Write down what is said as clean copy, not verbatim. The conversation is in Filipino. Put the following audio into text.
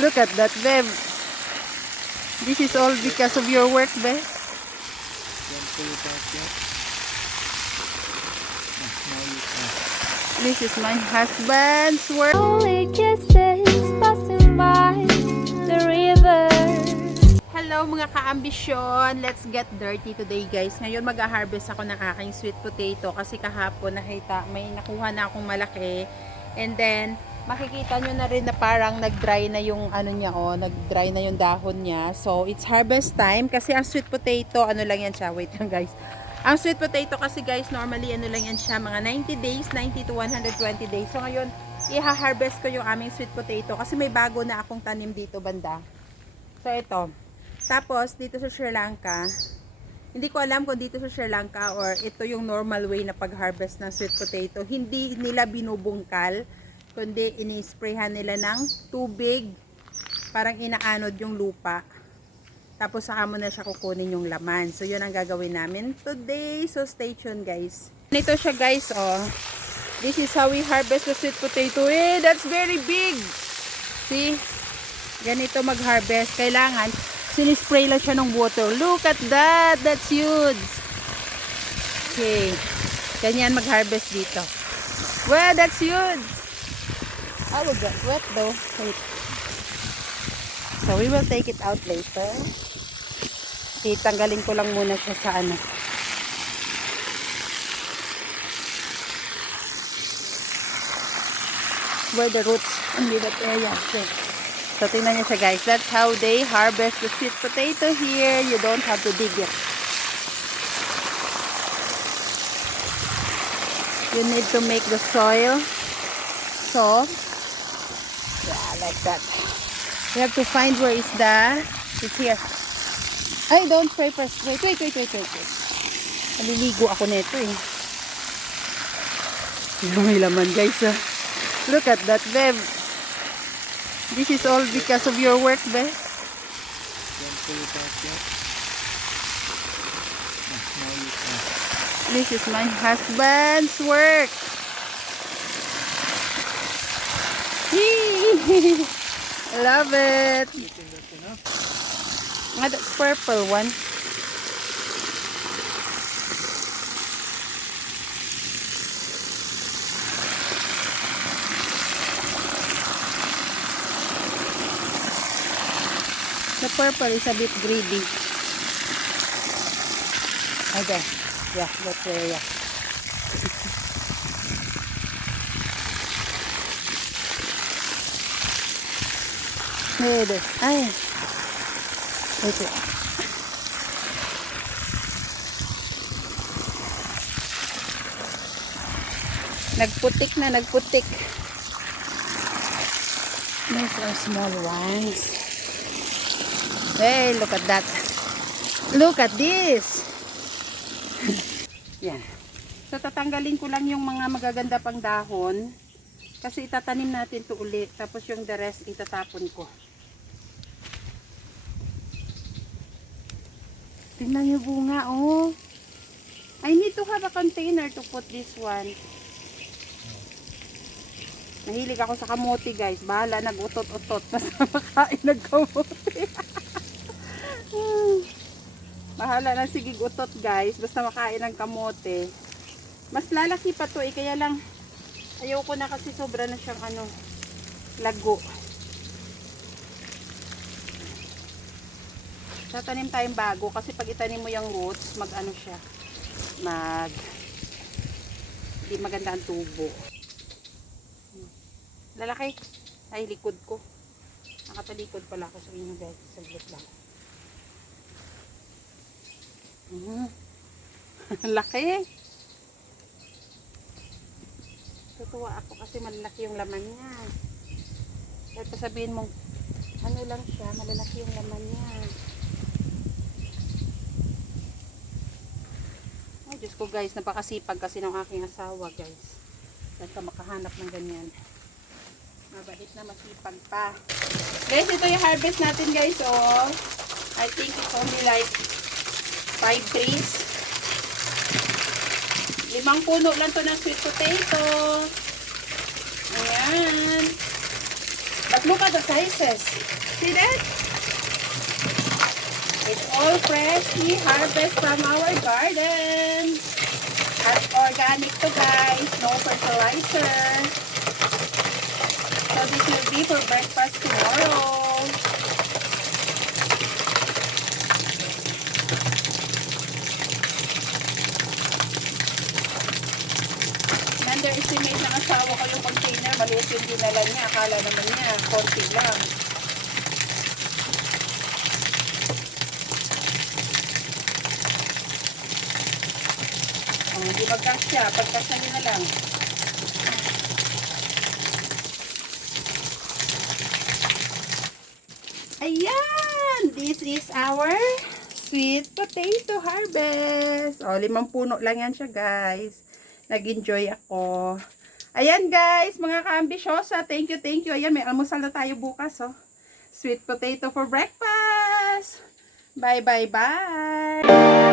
Look at that, babe. This is all because of your work, babe. This is my husband's work. Only kisses passing by the river. Hello mga ka-ambisyon. Let's get dirty today, guys. Ngayon mag-harvest ako ng aking sweet potato kasi kahapon nakita may nakuha na akong malaki. And then makikita nyo na rin na parang nag-dry na yung ano niya, oh, nag-dry na yung dahon niya. So it's harvest time kasi ang sweet potato, ano lang yan siya, wait lang guys. Ang sweet potato kasi guys, normally ano lang yan siya, mga 90 days, 90 to 120 days. So ngayon, i-harvest ko yung aming sweet potato kasi may bago na akong tanim dito banda. So ito. Tapos dito sa Sri Lanka, hindi ko alam kung dito sa Sri Lanka or ito yung normal way na pag-harvest ng sweet potato. Hindi nila binubungkal, kundi ini-sprayhan nila ng tubig, parang inaanod yung lupa. Tapos saka mo na siya kukunin yung laman. So yun ang gagawin namin today. So stay tuned guys. Ito siya guys, oh. This is how we harvest the sweet potato. Eh, that's very big. See? Ganito mag-harvest. Kailangan sinispray lang siya ng water. Look at that. That's huge. Okay. Ganyan mag-harvest dito. Well, that's huge. I will get wet though. Wait. So we will take it out later. Tanggalin ko lang muna siya sa ano. Where the roots only that area. Okay. So tingnan niyo siya guys. That's how they harvest the sweet potato here. You don't have to dig it. You need to make the soil soft. Yeah, like that. We have to find where is the. It's here. Ay, don't spray first. Wait. Naliligo ako nito eh. May laman guys ah. Look at that, babe. This is all because of your work, babe. This is my husband's work. Love it. The purple one. The purple is a bit greedy. Okay. Yeah, that's where, yeah. There it is. Ay. Wait. Nagputik na, nagputik. These are small ones. Hey, look at that. Look at this. Yan. So, tatanggalin ko lang yung mga magaganda pang dahon. Kasi itatanim natin to ulit. Tapos yung the rest, itatapon ko. Tingnan niyo bunga, oh. I need to have a container to put this one. Mahilig ako sa kamote, guys. Bahala, nag-utot-utot. Basta makain ng kamote. Bahala na sige utot, guys. Basta makain ng kamote. Mas lalaki pa to, eh. Kaya lang, ayoko na kasi sobra na siyang ano, lago. Tatanim tayong bago kasi pag itanim mo yung roots, mag-ano siya, di maganda ang tubo. Lalaki. Ay, likod ko. Nakatalikod pala ako sa inyo guys. Saglit lang. Laki. Tutuwa ako kasi malalaki yung laman niya. Kahit pasabihin mong ano lang siya, malalaki yung laman niya. Oh, Diyos ko guys, napakasipag kasi ng aking asawa guys. Saan ka makahanap ng ganyan? Mabait na, masipag pa. Guys, ito yung harvest natin guys. Oh, I think it's only like 5 trees. 5 puno lang to ng sweet potato. Ayan. But look at the sizes. See that? It's all freshly harvested from our garden. At organic to guys, no fertilizer. So this will be for breakfast tomorrow. Underestimate ng asawa ko yung container. Maliit yung dinala niya. Akala naman niya, konti lang. Oh, hindi magkasya. Pagkasya niyo na lang. Ayan! This is our sweet potato harvest. Oh, 5 puno lang yan siya, guys. Nag-enjoy ako. Ayan, guys, mga kaambisyosa. Thank you, thank you. Ayan, may almusal na tayo bukas, oh. Sweet potato for breakfast. Bye, bye, bye.